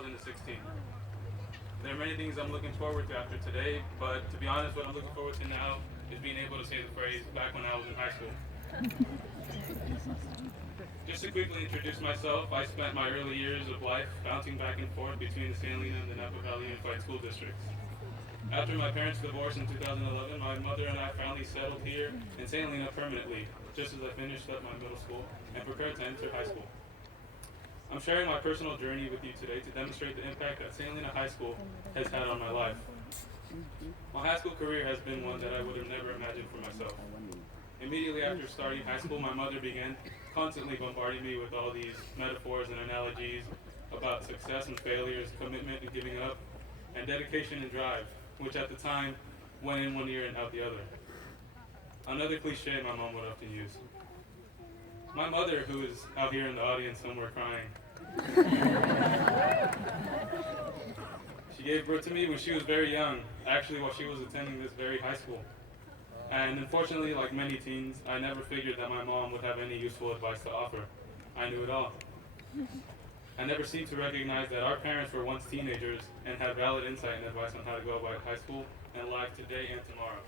2016. There are many things I'm looking forward to after today, but to be honest, what I'm looking forward to now is being able to say the phrase back when I was in high school. Just to quickly introduce myself, I spent my early years of life bouncing back and forth between the San Lena and the Napa Valley Unified School Districts. After my parents' divorce in 2011, my mother and I finally settled here in San Lena permanently, just as I finished up my middle school and prepared to enter high school. I'm sharing my personal journey with you today to demonstrate the impact that San Lena High School has had on my life. My high school career has been one that I would have never imagined for myself. Immediately after starting high school, my mother began constantly bombarding me with all these metaphors and analogies about success and failures, commitment and giving up, and dedication and drive, which at the time went in one ear and out the other. Another cliche my mom would often use. My mother, who is out here in the audience somewhere crying, she gave birth to me when she was very young, actually while she was attending this very high school. And unfortunately, like many teens, I never figured that my mom would have any useful advice to offer. I knew it all. I never seemed to recognize that our parents were once teenagers and had valid insight and advice on how to go about high school and life today and tomorrow.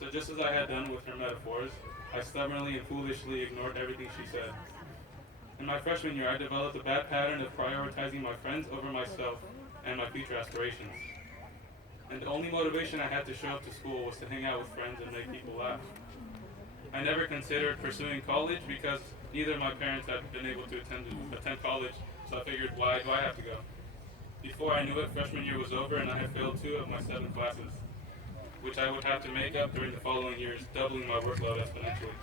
So just as I had done with her metaphors, I stubbornly and foolishly ignored everything she said. In my freshman year, I developed a bad pattern of prioritizing my friends over myself and my future aspirations. And the only motivation I had to show up to school was to hang out with friends and make people laugh. I never considered pursuing college because neither of my parents had been able to attend college, so I figured, why do I have to go? Before I knew it, freshman year was over and I had failed 2 of my 7 classes, which I would have to make up during the following years, doubling my workload exponentially.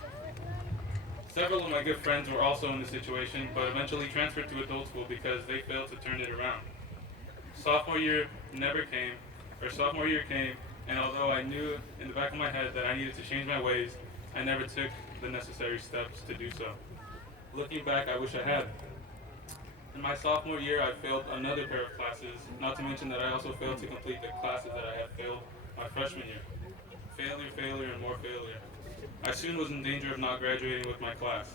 Several of my good friends were also in this situation, but eventually transferred to adult school because they failed to turn it around. Sophomore year came, and although I knew in the back of my head that I needed to change my ways, I never took the necessary steps to do so. Looking back, I wish I had. In my sophomore year, I failed another pair of classes, not to mention that I also failed to complete the classes that I had failed my freshman year. Failure, and more failure. I soon was in danger of not graduating with my class.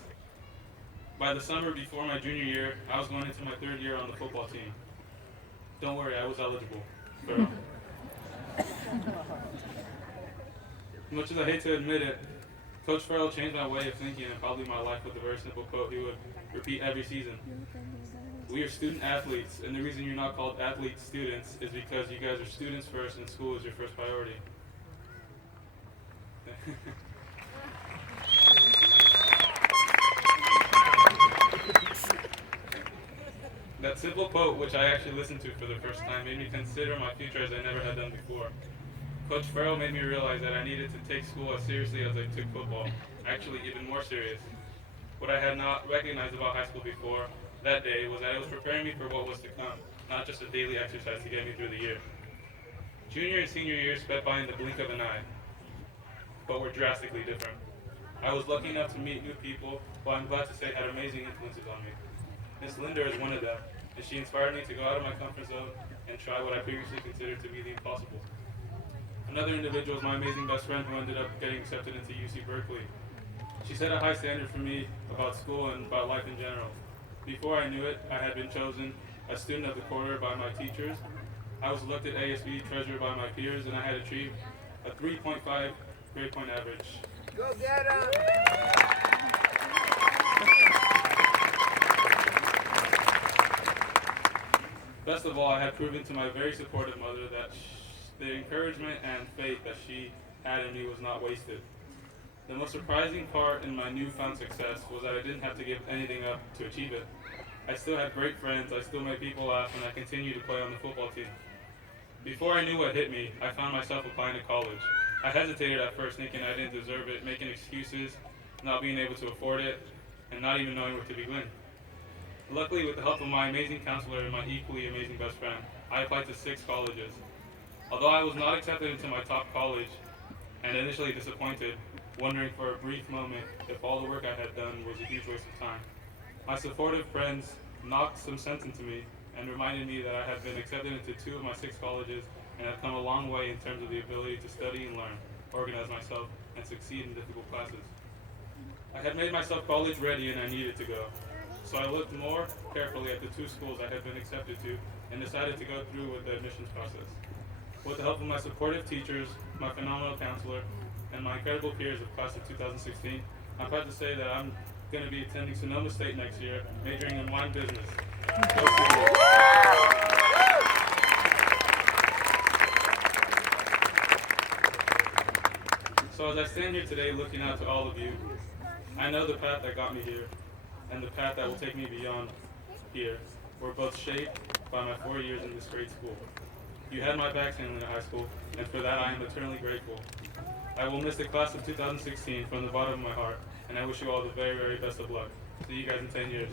By the summer before my junior year, I was going into my 3rd year on the football team. Don't worry, I was eligible. Much as I hate to admit it, Coach Farrell changed my way of thinking and probably my life with a very simple quote he would repeat every season. We are student athletes, and the reason you're not called athlete students is because you guys are students first and school is your first priority. That simple quote, which I actually listened to for the first time, made me consider my future as I never had done before. Coach Farrell made me realize that I needed to take school as seriously as I took football, actually even more serious. What I had not recognized about high school before that day was that it was preparing me for what was to come, not just a daily exercise to get me through the year. Junior and senior years sped by in the blink of an eye, but were drastically different. I was lucky enough to meet new people, who I'm glad to say had amazing influences on me. Miss Linda is one of them, and she inspired me to go out of my comfort zone and try what I previously considered to be the impossible. Another individual is my amazing best friend who ended up getting accepted into UC Berkeley. She set a high standard for me about school and about life in general. Before I knew it, I had been chosen a student of the quarter by my teachers. I was elected ASB treasurer by my peers, and I had achieved a 3.5 grade point average. Go get 'em! Best of all, I had proven to my very supportive mother that the encouragement and faith that she had in me was not wasted. The most surprising part in my newfound success was that I didn't have to give anything up to achieve it. I still had great friends, I still made people laugh, and I continued to play on the football team. Before I knew what hit me, I found myself applying to college. I hesitated at first, thinking I didn't deserve it, making excuses, not being able to afford it, and not even knowing where to begin. Luckily, with the help of my amazing counselor and my equally amazing best friend, I applied to 6 colleges. Although I was not accepted into my top college, and initially disappointed, wondering for a brief moment if all the work I had done was a huge waste of time, my supportive friends knocked some sense into me and reminded me that I had been accepted into 2 of my 6 colleges and had come a long way in terms of the ability to study and learn, organize myself, and succeed in difficult classes. I had made myself college ready and I needed to go. So I looked more carefully at the 2 schools I had been accepted to and decided to go through with the admissions process. With the help of my supportive teachers, my phenomenal counselor, and my incredible peers of Class of 2016, I'm proud to say that I'm going to be attending Sonoma State next year, majoring in wine business. Go Seagulls. So as I stand here today looking out to all of you, I know the path that got me here and the path that will take me beyond here were both shaped by my 4 years in this great school. You had my back in high school, and for that I am eternally grateful. I will miss the Class of 2016 from the bottom of my heart, and I wish you all the very, very best of luck. See you guys in 10 years.